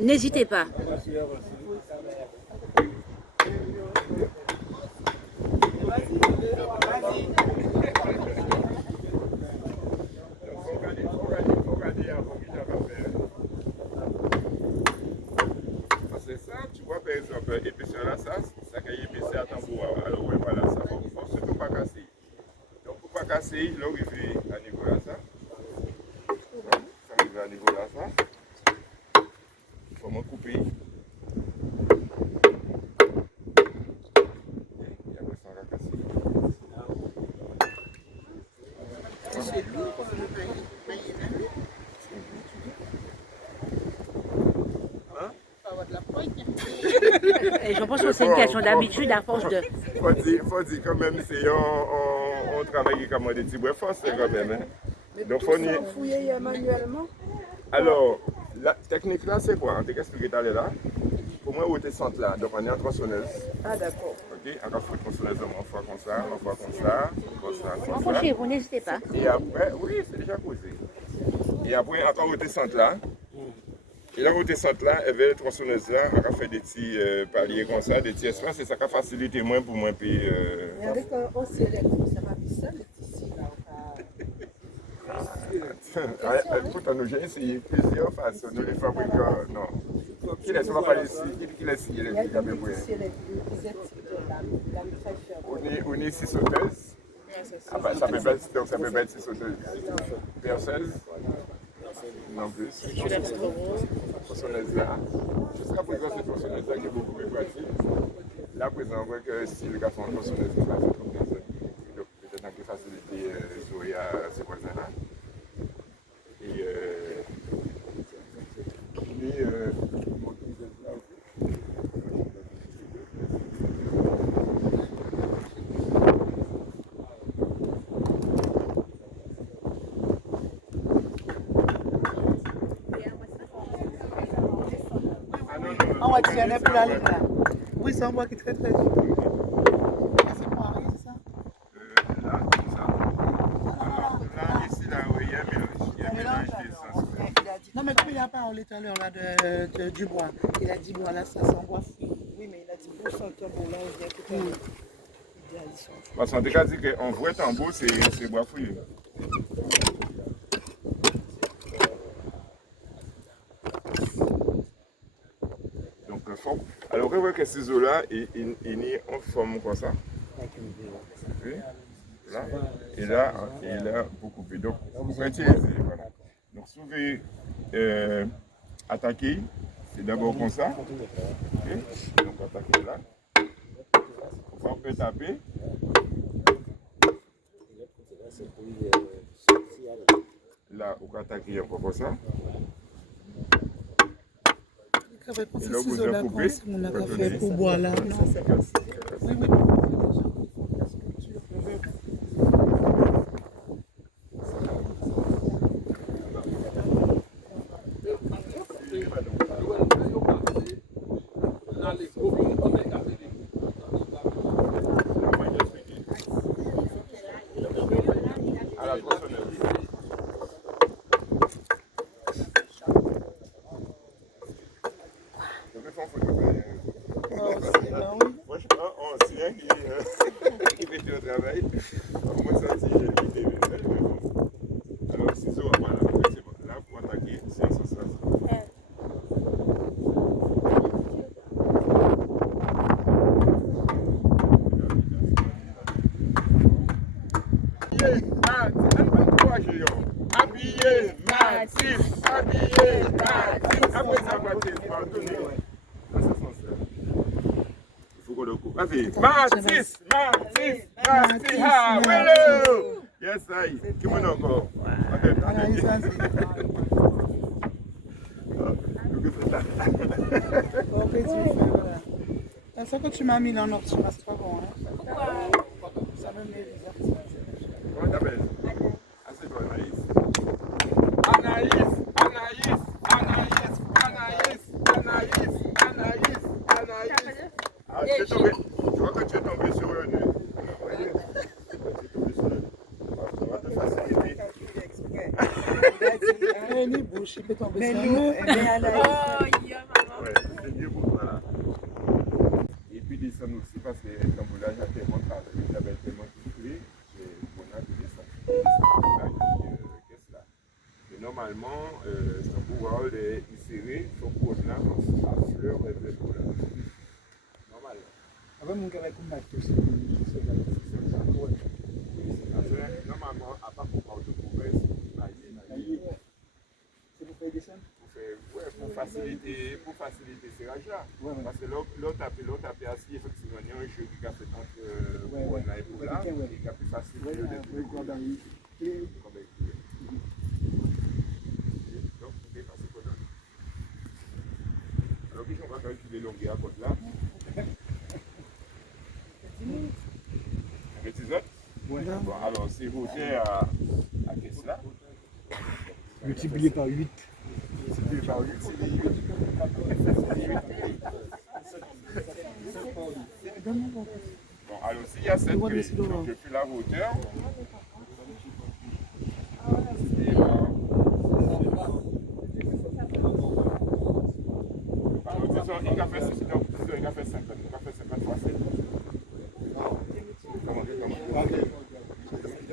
N'hésitez pas. C'est ça, tu vois, par exemple, épaisseur là, ça qui est épaisseur à tambour. Alors, ouais, voilà, ça, faut surtout pas casser. Donc, pour pas casser, là, arriver à niveau là, ça. Ça arrive à niveau là, ça. Il faut me couper. Et après, ça va casser. Et je pense que c'est une question d'habitude à force de... Faut dire quand même, c'est on travaille comme des petits brefs, quand même. Hein. Mais Donc, tout faut ça, vous fouillez manuellement? Alors, la technique là, c'est quoi? On t'a expliqué tout à l'heure là. Pour moi, où tu centre là, donc on est en tronçonneuse. Ah, d'accord. Ok, on fait tronçonneuse, on fait comme ça, on fait comme ça, comme ça, comme ça. Approchez-vous, n'hésitez pas. Et après, oui, c'est déjà posé. Et après, encore où tu centre là. Et là où tu centre là, avec la tronçonneuse là, on a fait des petits paliers comme ça, des petits espaces, et ça a facilité moins pour moi. Puis, Mais avec un aussi électro, ça va plus seul ici, là. Pourtant, nous j'ai essayé plusieurs façons, nous les fabricants, non. Qui laisse, on va pas ici, qui laisse, il y a des bruits. On est 6 sauteuses. Ah bah, ça peut être 6 sauteuses. Perceuse. Non plus. Tronçonneuse là. Jusqu'à présent, c'est tronçonneuse là qui est beaucoup plus pratique. Là, présent, on voit que si le garçon tronçonneuse, il va faire comme personne. Donc, peut-être un peu facilité Zoé à ses voisins là. Et on va tirer pour la ligne là. Oui, c'est un bois qui est très très dur. C'est pour arriver, c'est ça? là, comme ça. Alors, là, ici, là, oui, il y a un mélange. Il y a un mélange d'essence. Non, mais comme il a parlé tout à l'heure là du bois, il a dit bois là, ça c'est un bois fouillé. Oui, mais il a dit pour sentir bon là, il y a tout à l'heure. Parce qu'on t'a dit qu'un vrai tambour, c'est bois fouillé. Donc, alors, on voit que ces eaux-là, ils sont en forme comme ça. Oui. Là, et là, pour couper. Donc, vous pouvez utiliser. Voilà. Donc, si vous voulez attaquer, c'est d'abord comme ça. Okay. Donc, attaquer là. On peut taper. Là, on peut attaquer encore comme ça. Et là, vous avez coupé. On a fait pour boire là. Oui, oui. Qui fait le travail. Moi, ça, c'est alors, ciseaux, voilà, c'est bon. Là, pour attaquer, c'est ça. Habillé, Mathis. Après ça, Mathis, pardonnez. Il faut qu'on le coupe. Vas-y. Mathis. Ah, hello. Yes, I. Qui m'en encore? Ça que tu m'as mis là, non, c'est pas bon. Ça me met bizarre. Comment t'appelles? Assieds-toi, Anaïs. Ah, tu es tombé. Tu vois que tu es tombé sur le nez. Voyez? Tu es tombé sur le nez. Ça va te faciliter. Il a dit, il est bouche, il peut tomber sur le nez. parce que Istanbul a tellement travaillé, il avait tellement soufflé, qu'on a descendu. Et normalement, Istanbul World est inséré, son projet là, à fleur et de couleur. Normal. Après, mon gars, comme Mac aussi, normalement, à part pour parler de progrès, c'est pour faire descendre. Pour faciliter ces rages-là. Parce que l'autre a assis, effectivement, il y a un jeu qui a fait entre la et pour là, et qui a pu faciliter le début. Donc, c'est passé quoi là. Alors, puis, on va calculer longueur à côté là. Avec tes autres? Bon, alors, c'est voté à qu'est-ce là? Multiplié par 8. Multiplié par 8, c'est des 8. Bon, alors s'il y a 7 grilles, donc je fais la hauteur. Il a fait 50 fois 7.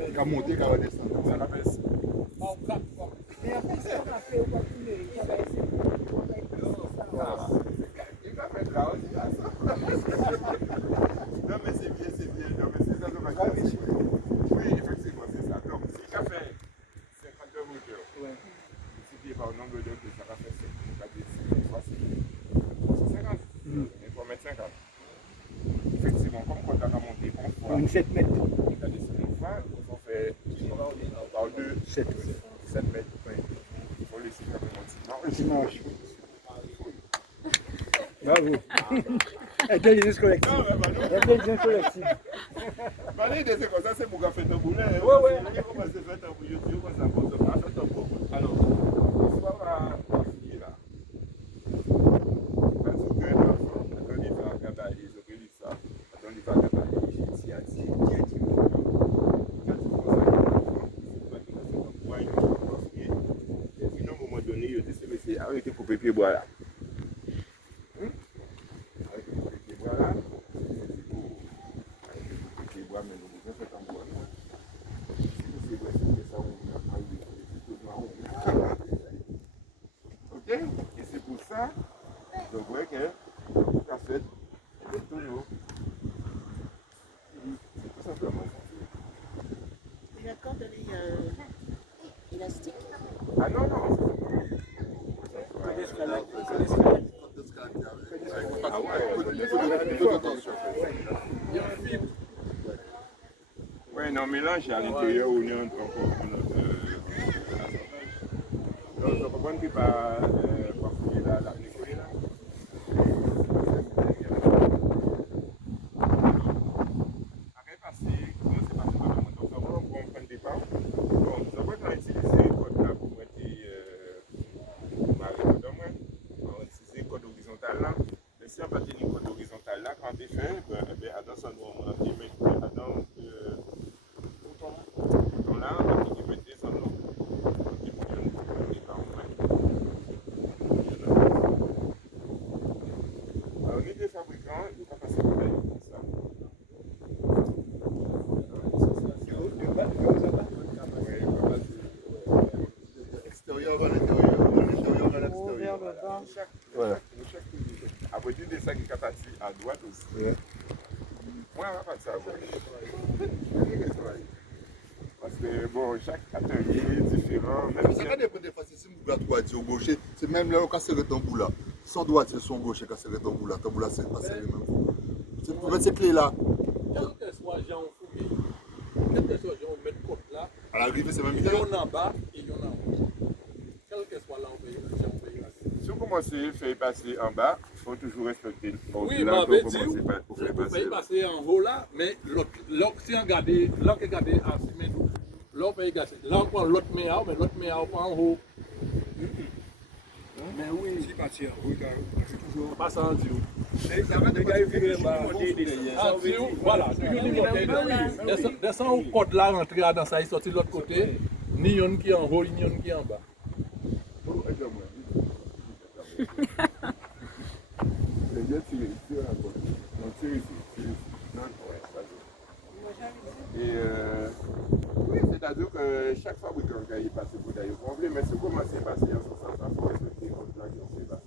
Il a monté, il a descendu. Ça la baisse. Mais après, ce qu'on a fait au Bakoulé, il a essayé de Il va mettre là aussi, là, ça. Non, mais c'est bien. Non, mais c'est ça, le magasin. Oui, effectivement, c'est ça. Donc, si tu as fait 52 hauteurs, multiplié par le nombre de que ça va faire 7, on va dire 50 fois 7. C'est 50. Il faut mettre 50. Effectivement, comme quand tu as monté une fois, 7 mètres. tu as descendu une fois, on fait par 2, 7 mètres. Il faut laisser quand même un petit marge. Bravo. Intelligence collective. Intelligence collective. Parler de ce comme ça, c'est pour faire ton boulet. Ouais. Comment c'est fait ton boulet? Comment ça pose? Alors, l'histoire va finir là. Quand tu fais un enfant, attends, il va regarder, ils organisent ça. Attends, il va regarder, il y a 10 quand tu fais ça, il va faire un point, il va continuer. Et puis, à un moment donné, il dit, c'est arrêtez de couper pied bois là. Et c'est pour ça, je vois que la fête est toujours. C'est tout simplement ça. Il a quand donné élastique. Ah non. Oui, non, mélange à l'intérieur où il y a encore donc, je comprends que pas fouiller la négocie là. Après, comment c'est passé par le monde? Donc, on va prendre des pas. Bon, nous avons utilisé le code là pour mettre on va utiliser le code horizontal là. Mais si on va tenir le code horizontal là, quand tu fais, attention, on va mettre bouton là, on va mettre des sons. Alors, les deux fabricants, ils ne sont pas passés par là, comme ça. Extérieur vers l'intérieur, l'intérieur vers l'extérieur. Voilà. Après, tu descends qui est parti à droite aussi. Moi, on va pas ça à gauche. Parce que, bon, chaque atelier est différent. Mais ça dépend des fois, si vous avez droitier ou gaucher, c'est même là où on serre ton bout là. Son droitier, son gaucher, quand serre ton bout là, c'est pas serré même. C'est pour mettre ces clés là. Quel que soit Jean Fouillé, quel que soit Jean mettre côte là, À l'arrivée, c'est même il y en a en bas et il y en a en haut. Quel que soit là, on paye. Si vous commencez à faire passer en bas, il faut toujours respecter le port. Oui, mais on veut dire, vous pouvez passer en haut là, mais l'autre, si on regarde, l'autre qui regarde à Simendou, l'autre peut passer. Là, on prend l'autre mais l'autre mais en haut. Mais oui, si parti en haut, c'est toujours. Pas ça en dessous. Voilà, toujours descend au côté là, rentrer dans ça, il sortit de l'autre côté, ni yon qui est en haut, ni yon qui est en bas. C'est bien tiré ici, on tire ici. dire que chaque fabricant qui est passé pour d'ailleurs complet, mais c'est comment c'est passé en ce sens, il faut respecter les contrats qui ont été passés.